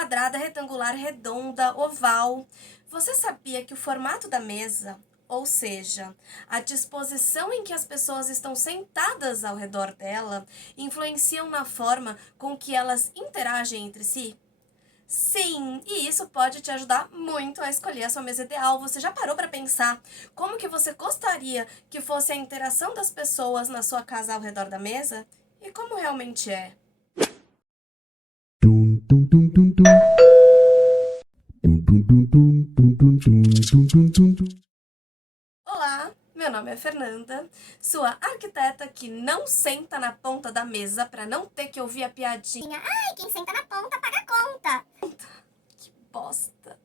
quadrada, retangular, redonda, oval. Você sabia que o formato da mesa, ou seja, a disposição em que as pessoas estão sentadas ao redor dela, influenciam na forma com que elas interagem entre si? Sim, e isso pode te ajudar muito a escolher a sua mesa ideal. Você já parou para pensar como que você gostaria que fosse a interação das pessoas na sua casa ao redor da mesa? E como realmente é? Tum, tum, tum, tum, tum. Tum, tum, tum, tum, tum, tum, tum, tum, tum, tum, tum. Olá, meu nome é Fernanda, sua arquiteta que não senta na ponta da mesa para não ter que ouvir a piadinha. Ai, quem senta na ponta paga a conta. Que bosta.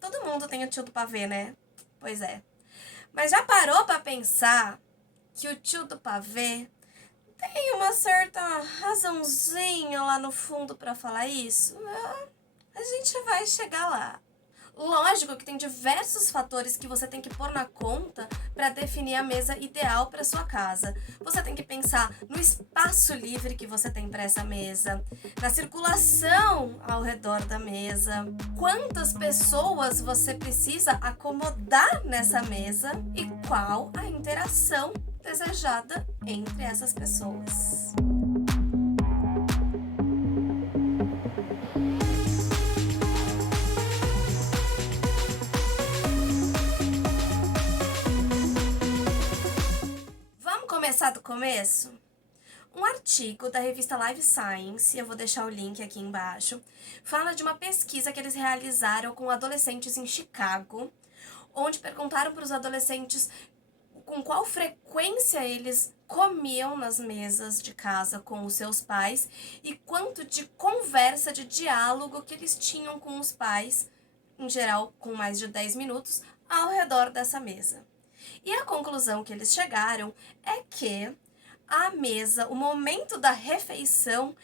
Todo mundo tem o tio do pavê, né? Pois é. Mas já parou para pensar que o tio do pavê tem uma certa razãozinha lá no fundo para falar isso? A gente vai chegar lá. Lógico que tem diversos fatores que você tem que pôr na conta para definir a mesa ideal para sua casa. Você tem que pensar no espaço livre que você tem para essa mesa, na circulação ao redor da mesa, quantas pessoas você precisa acomodar nessa mesa e qual a interação desejada entre essas pessoas. Vamos começar do começo? Um artigo da revista Live Science, eu vou deixar o link aqui embaixo, fala de uma pesquisa que eles realizaram com adolescentes em Chicago, onde perguntaram para os adolescentes com qual frequência eles comiam nas mesas de casa com os seus pais e quanto de conversa, de diálogo que eles tinham com os pais, em geral com mais de 10 minutos, ao redor dessa mesa. E a conclusão que eles chegaram é que a mesa, o momento da refeição,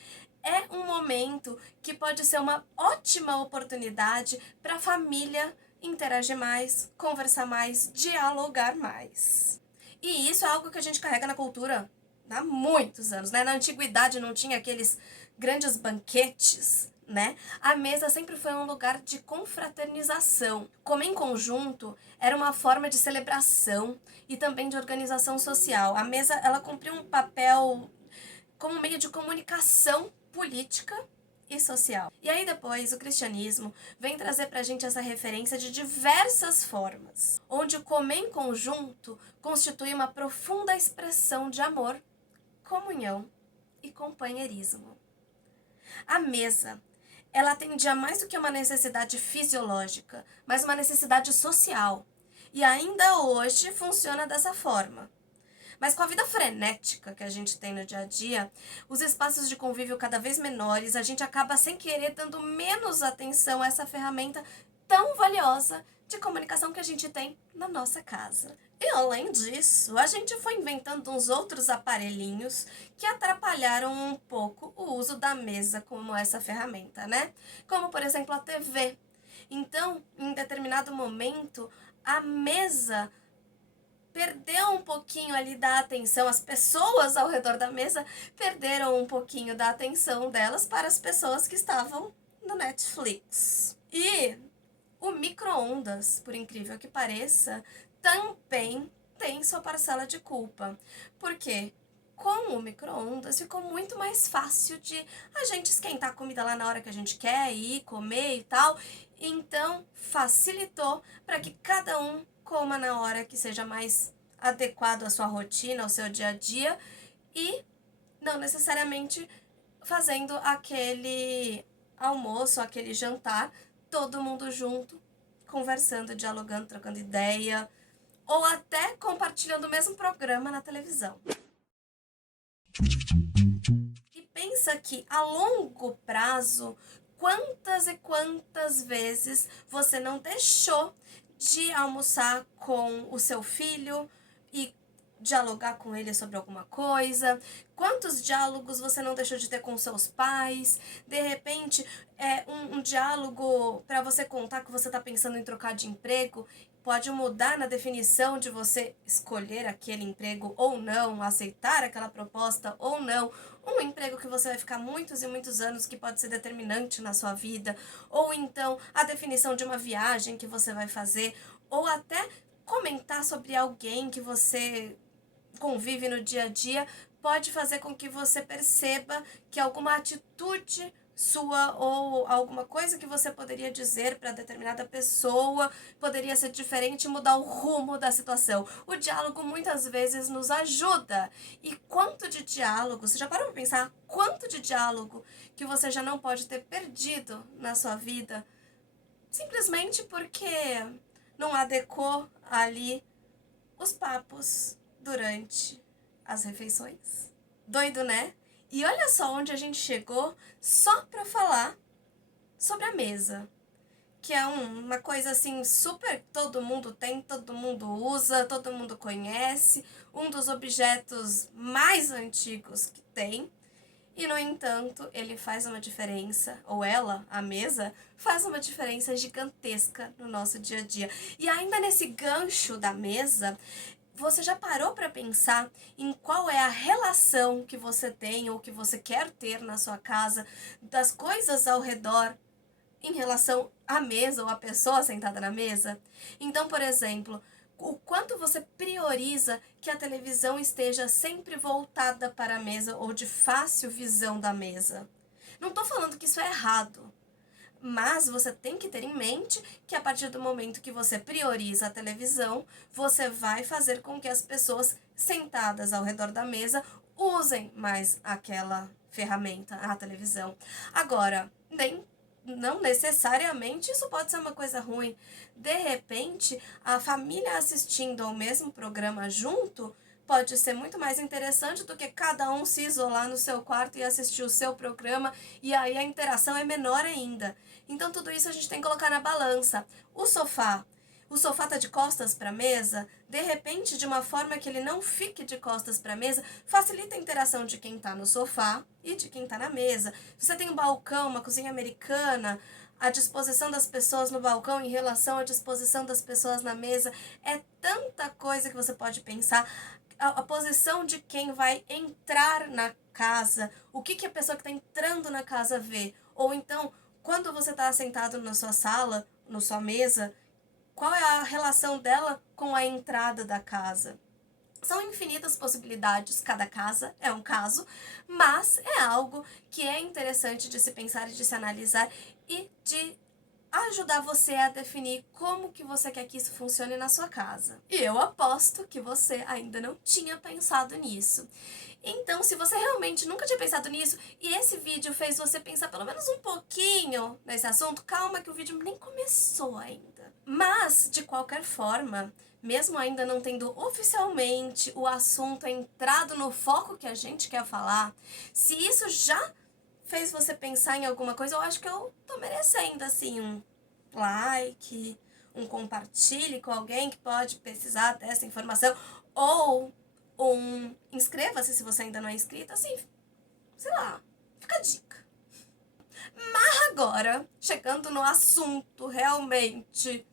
é um momento que pode ser uma ótima oportunidade para a família interagir mais, conversar mais, dialogar mais. E isso é algo que a gente carrega na cultura há muitos anos, né? Na antiguidade não tinha aqueles grandes banquetes, né? A mesa sempre foi um lugar de confraternização. Comer em conjunto era uma forma de celebração e também de organização social. A mesa, ela cumpria um papel como meio de comunicação política e social. E aí depois o cristianismo vem trazer pra gente essa referência de diversas formas, onde o comer em conjunto constitui uma profunda expressão de amor, comunhão e companheirismo. A mesa, ela atendia mais do que uma necessidade fisiológica, mas uma necessidade social. E ainda hoje funciona dessa forma. Mas com a vida frenética que a gente tem no dia a dia, os espaços de convívio cada vez menores, a gente acaba sem querer dando menos atenção a essa ferramenta tão valiosa de comunicação que a gente tem na nossa casa. E além disso, a gente foi inventando uns outros aparelhinhos que atrapalharam um pouco o uso da mesa como essa ferramenta, né? Como, por exemplo, a TV. Então, em determinado momento, a mesa perdeu um pouquinho ali da atenção, as pessoas ao redor da mesa perderam um pouquinho da atenção delas para as pessoas que estavam no Netflix. E o micro-ondas, por incrível que pareça, também tem sua parcela de culpa. Por quê? Com o micro-ondas ficou muito mais fácil de a gente esquentar a comida lá na hora que a gente quer ir comer e tal. Então, facilitou para que cada um coma na hora que seja mais adequado à sua rotina, ao seu dia a dia e não necessariamente fazendo aquele almoço, aquele jantar, todo mundo junto, conversando, dialogando, trocando ideia ou até compartilhando o mesmo programa na televisão. E pensa que a longo prazo, quantas e quantas vezes você não deixou de almoçar com o seu filho e dialogar com ele sobre alguma coisa? Quantos diálogos você não deixou de ter com seus pais? De repente, um diálogo para você contar que você está pensando em trocar de emprego. pode mudar na definição de você escolher aquele emprego ou não, aceitar aquela proposta ou não, um emprego que você vai ficar muitos e muitos anos, que pode ser determinante na sua vida, ou então a definição de uma viagem que você vai fazer, ou até comentar sobre alguém que você convive no dia a dia, pode fazer com que você perceba que alguma atitude sua ou alguma coisa que você poderia dizer para determinada pessoa poderia ser diferente e mudar o rumo da situação. O diálogo muitas vezes nos ajuda. E quanto de diálogo, você já parou para pensar quanto de diálogo que você já não pode ter perdido na sua vida simplesmente porque não adequou ali os papos durante as refeições? Doido, né? E olha só onde a gente chegou só para falar sobre a mesa, que é uma coisa assim super todo mundo tem, todo mundo usa, todo mundo conhece, um dos objetos mais antigos que tem. E, no entanto, ele faz uma diferença, ou ela, a mesa, faz uma diferença gigantesca no nosso dia a dia. E ainda nesse gancho da mesa, você já parou para pensar em qual é a relação que você tem ou que você quer ter na sua casa, das coisas ao redor em relação à mesa ou à pessoa sentada na mesa? Então, por exemplo, o quanto você prioriza que a televisão esteja sempre voltada para a mesa ou de fácil visão da mesa? Não estou falando que isso é errado, mas você tem que ter em mente que a partir do momento que você prioriza a televisão, você vai fazer com que as pessoas sentadas ao redor da mesa usem mais aquela ferramenta, a televisão. Agora, não necessariamente isso pode ser uma coisa ruim. De repente, a família assistindo ao mesmo programa junto pode ser muito mais interessante do que cada um se isolar no seu quarto e assistir o seu programa, e aí a interação é menor ainda. Então tudo isso a gente tem que colocar na balança. O sofá tá de costas para a mesa, de repente, de uma forma que ele não fique de costas para a mesa, facilita a interação de quem está no sofá e de quem está na mesa. Se você tem um balcão, uma cozinha americana, a disposição das pessoas no balcão em relação à disposição das pessoas na mesa, é tanta coisa que você pode pensar. A posição de quem vai entrar na casa, o que a pessoa que está entrando na casa vê, ou então, quando você está sentado na sua sala, na sua mesa, qual é a relação dela com a entrada da casa? São infinitas possibilidades, cada casa é um caso, mas é algo que é interessante de se pensar e de se analisar e de ajudar você a definir como que você quer que isso funcione na sua casa. E eu aposto que você ainda não tinha pensado nisso. Então, se você realmente nunca tinha pensado nisso e esse vídeo fez você pensar pelo menos um pouquinho nesse assunto, calma que o vídeo nem começou ainda. Mas, de qualquer forma, mesmo ainda não tendo oficialmente o assunto entrado no foco que a gente quer falar, se isso já fez você pensar em alguma coisa, eu acho que eu tô merecendo, assim, um like, um compartilhe com alguém que pode precisar dessa informação, ou inscreva-se se você ainda não é inscrito, assim, sei lá, fica a dica. Mas agora, chegando no assunto realmente,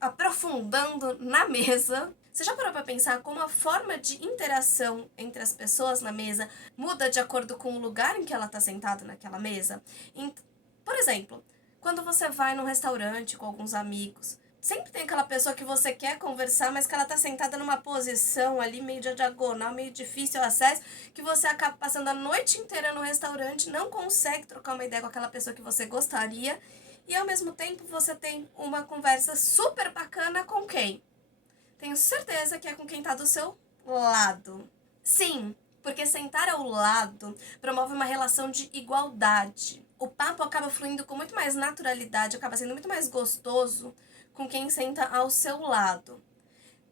aprofundando na mesa, você já parou para pensar como a forma de interação entre as pessoas na mesa muda de acordo com o lugar em que ela está sentada naquela mesa? Por exemplo, quando você vai num restaurante com alguns amigos, sempre tem aquela pessoa que você quer conversar, mas que ela está sentada numa posição ali meio de diagonal, meio difícil o acesso, que você acaba passando a noite inteira no restaurante, não consegue trocar uma ideia com aquela pessoa que você gostaria, e ao mesmo tempo você tem uma conversa super bacana com quem? Tenho certeza que é com quem está do seu lado. Sim, porque sentar ao lado promove uma relação de igualdade. O papo acaba fluindo com muito mais naturalidade, acaba sendo muito mais gostoso com quem senta ao seu lado.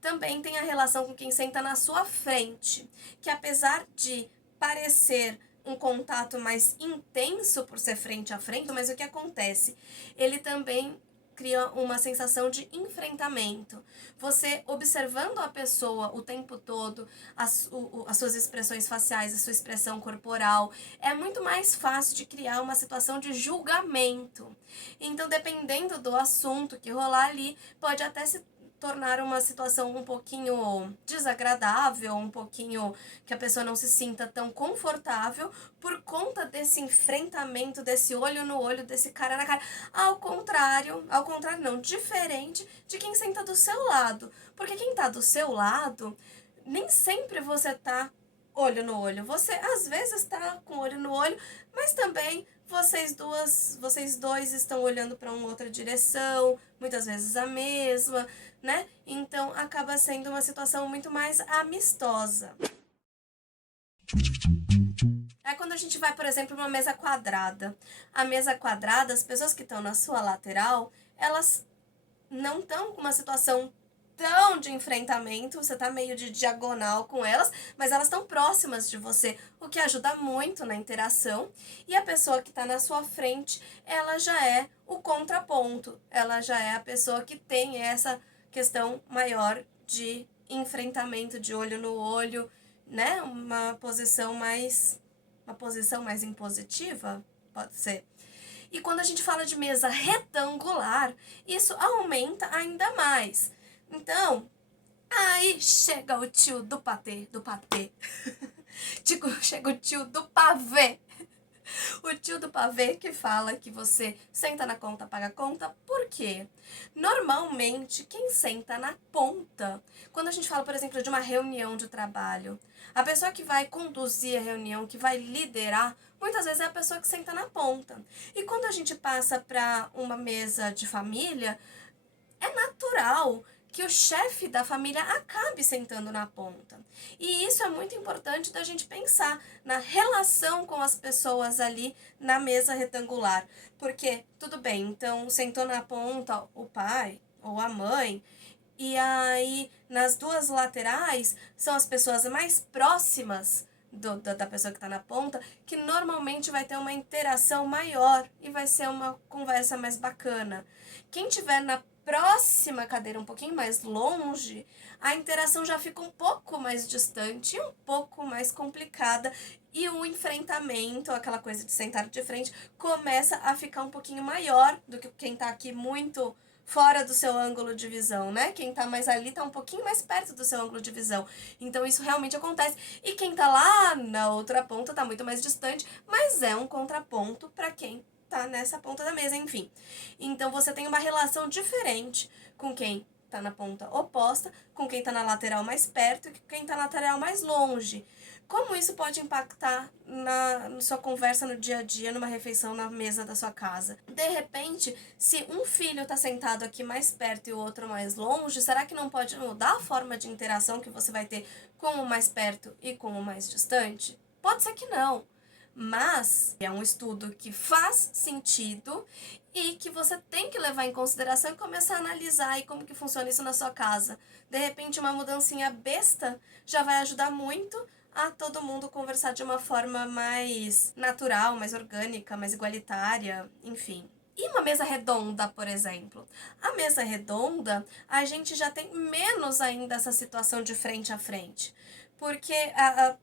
Também tem a relação com quem senta na sua frente, que apesar de parecer um contato mais intenso por ser frente a frente, mas o que acontece? Ele também cria uma sensação de enfrentamento. Você observando a pessoa o tempo todo, as suas expressões faciais, a sua expressão corporal, é muito mais fácil de criar uma situação de julgamento. Então, dependendo do assunto que rolar ali, pode até se tornar uma situação um pouquinho desagradável, um pouquinho que a pessoa não se sinta tão confortável por conta desse enfrentamento, desse olho no olho, desse cara na cara. Ao contrário não, diferente de quem senta do seu lado. Porque quem tá do seu lado, nem sempre você tá olho no olho. Você às vezes tá com olho no olho, mas também vocês dois estão olhando para uma outra direção, muitas vezes a mesma, né? Então acaba sendo uma situação muito mais amistosa. É quando a gente vai, por exemplo, uma mesa quadrada. A mesa quadrada, as pessoas que estão na sua lateral, elas não estão com uma situação tão de enfrentamento, você tá meio de diagonal com elas, mas elas estão próximas de você, o que ajuda muito na interação. E a pessoa que tá na sua frente, ela já é o contraponto, ela já é a pessoa que tem essa questão maior de enfrentamento, de olho no olho, né? Uma posição mais impositiva, pode ser. E quando a gente fala de mesa retangular, isso aumenta ainda mais. Então, aí chega o tio do patê. Chega o tio do pavê. O tio do pavê que fala que você senta na conta, paga a conta. Por quê? Normalmente, quem senta na ponta, quando a gente fala, por exemplo, de uma reunião de trabalho, a pessoa que vai conduzir a reunião, que vai liderar, muitas vezes é a pessoa que senta na ponta. E quando a gente passa para uma mesa de família, é natural que o chefe da família acabe sentando na ponta. E isso é muito importante da gente pensar na relação com as pessoas ali na mesa retangular. Porque, tudo bem, então sentou na ponta o pai ou a mãe, e aí nas duas laterais são as pessoas mais próximas da pessoa que está na ponta, que normalmente vai ter uma interação maior e vai ser uma conversa mais bacana. Quem tiver na próxima cadeira, um pouquinho mais longe, a interação já fica um pouco mais distante e um pouco mais complicada, e o enfrentamento, aquela coisa de sentar de frente, começa a ficar um pouquinho maior do que quem tá aqui muito fora do seu ângulo de visão, né? Quem tá mais ali tá um pouquinho mais perto do seu ângulo de visão. Então isso realmente acontece. E quem tá lá na outra ponta tá muito mais distante, mas é um contraponto para quem tá nessa ponta da mesa, enfim. Então você tem uma relação diferente com quem tá na ponta oposta, com quem tá na lateral mais perto e com quem tá na lateral mais longe. Como isso pode impactar na sua conversa no dia a dia, numa refeição na mesa da sua casa? De repente, se um filho tá sentado aqui mais perto e o outro mais longe, será que não pode mudar a forma de interação que você vai ter com o mais perto e com o mais distante? Pode ser que não. Mas é um estudo que faz sentido e que você tem que levar em consideração e começar a analisar aí como que funciona isso na sua casa. De repente, uma mudancinha besta já vai ajudar muito a todo mundo conversar de uma forma mais natural, mais orgânica, mais igualitária, enfim. E uma mesa redonda, por exemplo? A mesa redonda, a gente já tem menos ainda essa situação de frente a frente. Porque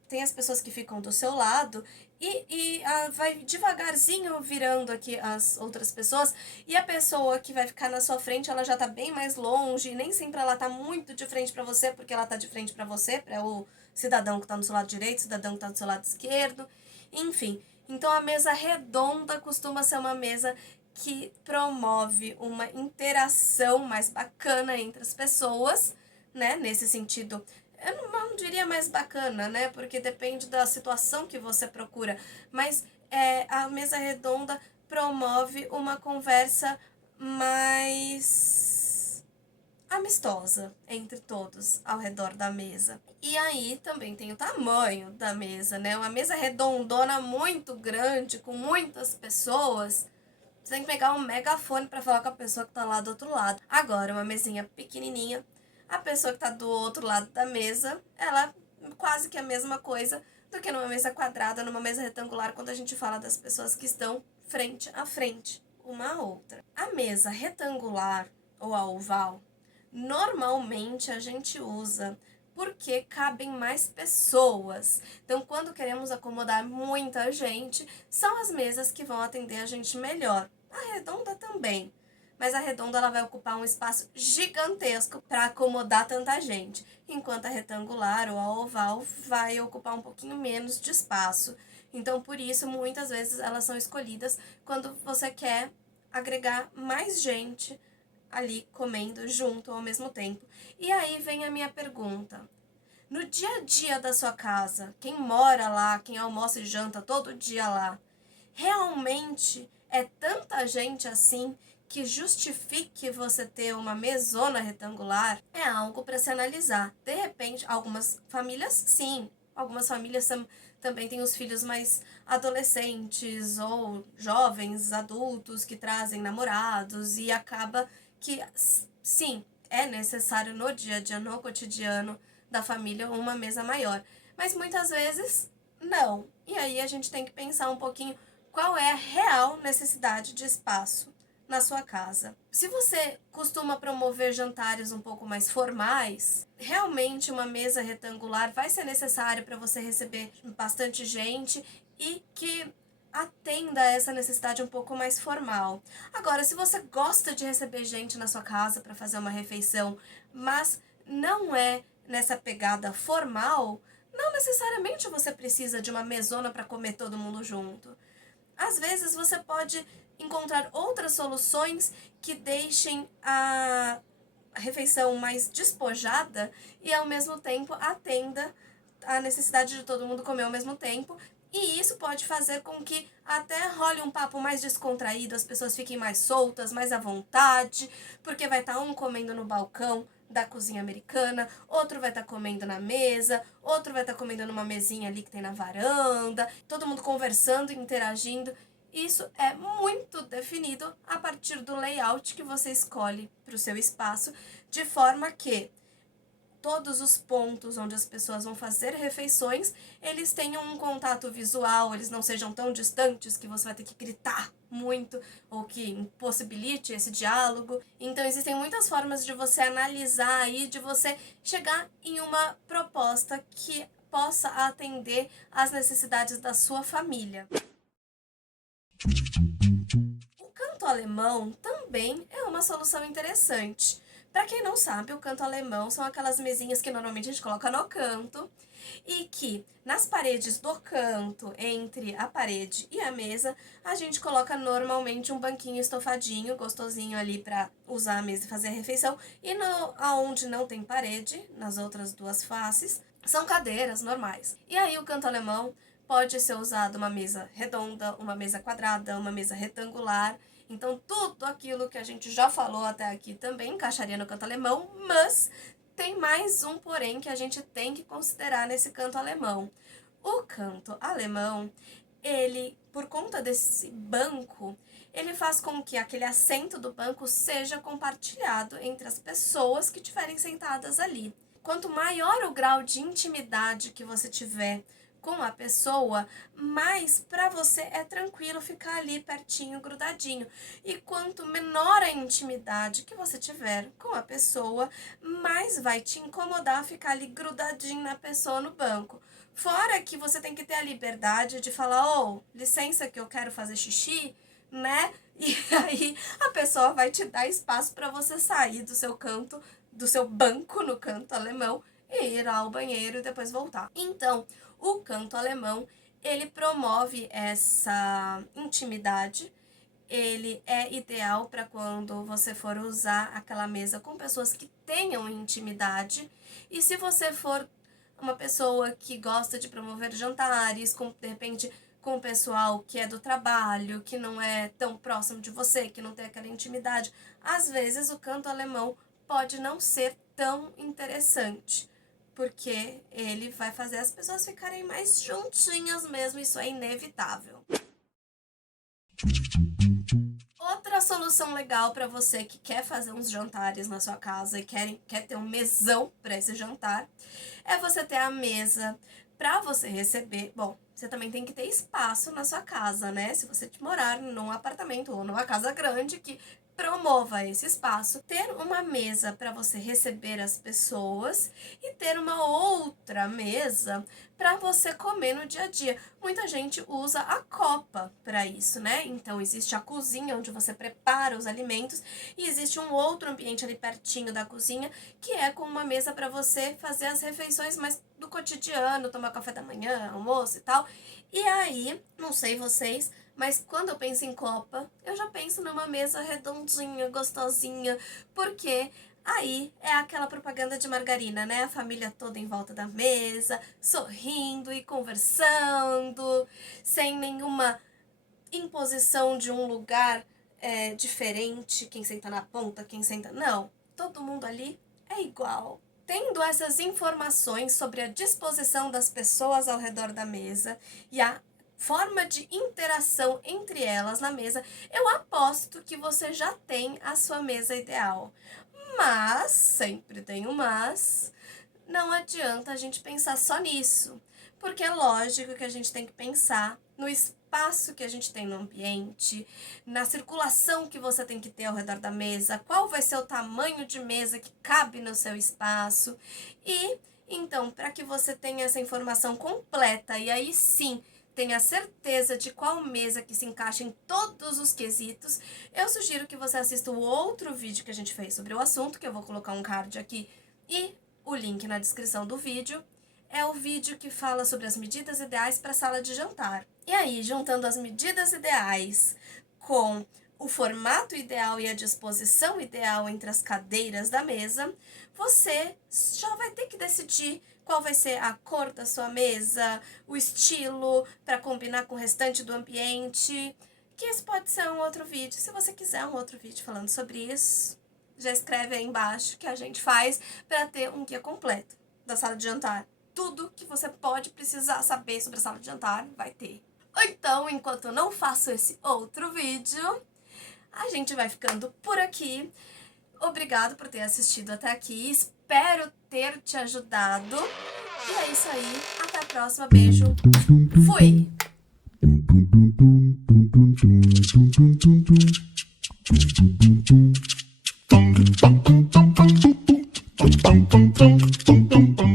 tem as pessoas que ficam do seu lado e vai devagarzinho virando aqui as outras pessoas, e a pessoa que vai ficar na sua frente, ela já tá bem mais longe, e nem sempre ela tá muito de frente para você, porque ela tá de frente para você, para o cidadão que tá do seu lado direito, cidadão que tá do seu lado esquerdo, enfim. Então a mesa redonda costuma ser uma mesa que promove uma interação mais bacana entre as pessoas, né, nesse sentido. Eu não diria mais bacana, né? Porque depende da situação que você procura. Mas a mesa redonda promove uma conversa mais amistosa entre todos ao redor da mesa. E aí também tem o tamanho da mesa, né? Uma mesa redondona muito grande, com muitas pessoas, você tem que pegar um megafone para falar com a pessoa que tá lá do outro lado. Agora, uma mesinha pequenininha, a pessoa que tá do outro lado da mesa, ela é quase que a mesma coisa do que numa mesa quadrada, numa mesa retangular, quando a gente fala das pessoas que estão frente a frente. uma outra. A mesa retangular ou a oval, normalmente a gente usa porque cabem mais pessoas. Então, quando queremos acomodar muita gente, são as mesas que vão atender a gente melhor. A redonda também, mas a redonda ela vai ocupar um espaço gigantesco para acomodar tanta gente, enquanto a retangular ou a oval vai ocupar um pouquinho menos de espaço. Então, por isso, muitas vezes elas são escolhidas quando você quer agregar mais gente ali comendo junto ao mesmo tempo. E aí vem a minha pergunta. No dia a dia da sua casa, quem mora lá, quem almoça e janta todo dia lá, realmente é tanta gente assim que justifique você ter uma mesona retangular? É algo para se analisar. De repente, algumas famílias, sim. Algumas famílias também têm os filhos mais adolescentes ou jovens, adultos que trazem namorados e acaba que, sim, é necessário no dia a dia, no cotidiano da família, uma mesa maior. Mas muitas vezes, não. E aí a gente tem que pensar um pouquinho qual é a real necessidade de espaço na sua casa. Se você costuma promover jantares um pouco mais formais, realmente uma mesa retangular vai ser necessária para você receber bastante gente e que atenda a essa necessidade um pouco mais formal. Agora, se você gosta de receber gente na sua casa para fazer uma refeição, mas não é nessa pegada formal, não necessariamente você precisa de uma mesona para comer todo mundo junto. Às vezes você pode encontrar outras soluções que deixem a refeição mais despojada e ao mesmo tempo atenda a necessidade de todo mundo comer ao mesmo tempo. E isso pode fazer com que até role um papo mais descontraído, as pessoas fiquem mais soltas, mais à vontade, porque vai estar um comendo no balcão da cozinha americana, outro vai estar comendo na mesa, outro vai estar comendo numa mesinha ali que tem na varanda, todo mundo conversando, interagindo. Isso é muito definido a partir do layout que você escolhe para o seu espaço, de forma que todos os pontos onde as pessoas vão fazer refeições, eles tenham um contato visual, eles não sejam tão distantes que você vai ter que gritar muito ou que impossibilite esse diálogo. Então existem muitas formas de você analisar aí, de você chegar em uma proposta que possa atender às necessidades da sua família. O canto alemão também é uma solução interessante. Para quem não sabe, o canto alemão são aquelas mesinhas que normalmente a gente coloca no canto e que nas paredes do canto, entre a parede e a mesa, a gente coloca normalmente um banquinho estofadinho, gostosinho ali para usar a mesa e fazer a refeição. E aonde não tem parede, nas outras duas faces, são cadeiras normais. E aí o canto alemão pode ser usado uma mesa redonda, uma mesa quadrada, uma mesa retangular. Então, tudo aquilo que a gente já falou até aqui também encaixaria no canto alemão, mas tem mais um porém que a gente tem que considerar nesse canto alemão. O canto alemão, ele, por conta desse banco, ele faz com que aquele assento do banco seja compartilhado entre as pessoas que estiverem sentadas ali. Quanto maior o grau de intimidade que você tiver com a pessoa, mais para você é tranquilo ficar ali pertinho, grudadinho. E quanto menor a intimidade que você tiver com a pessoa, mais vai te incomodar ficar ali grudadinho na pessoa no banco. Fora que você tem que ter a liberdade de falar, licença que eu quero fazer xixi, né? E aí a pessoa vai te dar espaço para você sair do seu canto, do seu banco no canto alemão e ir ao banheiro e depois voltar. Então, o canto alemão, ele promove essa intimidade, ele é ideal para quando você for usar aquela mesa com pessoas que tenham intimidade. E se você for uma pessoa que gosta de promover jantares, de repente com o pessoal que é do trabalho, que não é tão próximo de você, que não tem aquela intimidade, às vezes o canto alemão pode não ser tão interessante, porque ele vai fazer as pessoas ficarem mais juntinhas mesmo, isso é inevitável. Outra solução legal para você que quer fazer uns jantares na sua casa e quer ter um mesão para esse jantar, é você ter a mesa para você receber. Bom, você também tem que ter espaço na sua casa, né? Se você morar num apartamento ou numa casa grande que promova esse espaço, ter uma mesa para você receber as pessoas e ter uma outra mesa para você comer no dia a dia. Muita gente usa a copa para isso, né? Então existe a cozinha onde você prepara os alimentos e existe um outro ambiente ali pertinho da cozinha que é com uma mesa para você fazer as refeições mais do cotidiano, tomar café da manhã, almoço e tal. E aí, não sei vocês, mas quando eu penso em copa, eu já penso numa mesa redondinha, gostosinha, porque aí é aquela propaganda de margarina, né? A família toda em volta da mesa, sorrindo e conversando, sem nenhuma imposição de um lugar diferente, quem senta na ponta, quem senta... Não, todo mundo ali é igual. Tendo essas informações sobre a disposição das pessoas ao redor da mesa e a forma de interação entre elas na mesa, eu aposto que você já tem a sua mesa ideal. Mas, sempre tem um mas, não adianta a gente pensar só nisso, porque é lógico que a gente tem que pensar no espaço que a gente tem no ambiente, na circulação que você tem que ter ao redor da mesa, qual vai ser o tamanho de mesa que cabe no seu espaço. E, então, para que você tenha essa informação completa e aí sim tenha certeza de qual mesa que se encaixa em todos os quesitos, eu sugiro que você assista o outro vídeo que a gente fez sobre o assunto, que eu vou colocar um card aqui e o link na descrição do vídeo. É o vídeo que fala sobre as medidas ideais para a sala de jantar. E aí, juntando as medidas ideais com o formato ideal e a disposição ideal entre as cadeiras da mesa, você já vai ter que decidir qual vai ser a cor da sua mesa, o estilo para combinar com o restante do ambiente, que esse pode ser um outro vídeo. Se você quiser um outro vídeo falando sobre isso, já escreve aí embaixo que a gente faz para ter um guia completo da sala de jantar. Tudo que você pode precisar saber sobre a sala de jantar vai ter. Então, enquanto eu não faço esse outro vídeo, a gente vai ficando por aqui. Obrigado por ter assistido até aqui. Espero ter te ajudado. E é isso aí. Até a próxima. Beijo. Fui! Dum dum dum dum dum dum dum dum dum dum dum dum dum.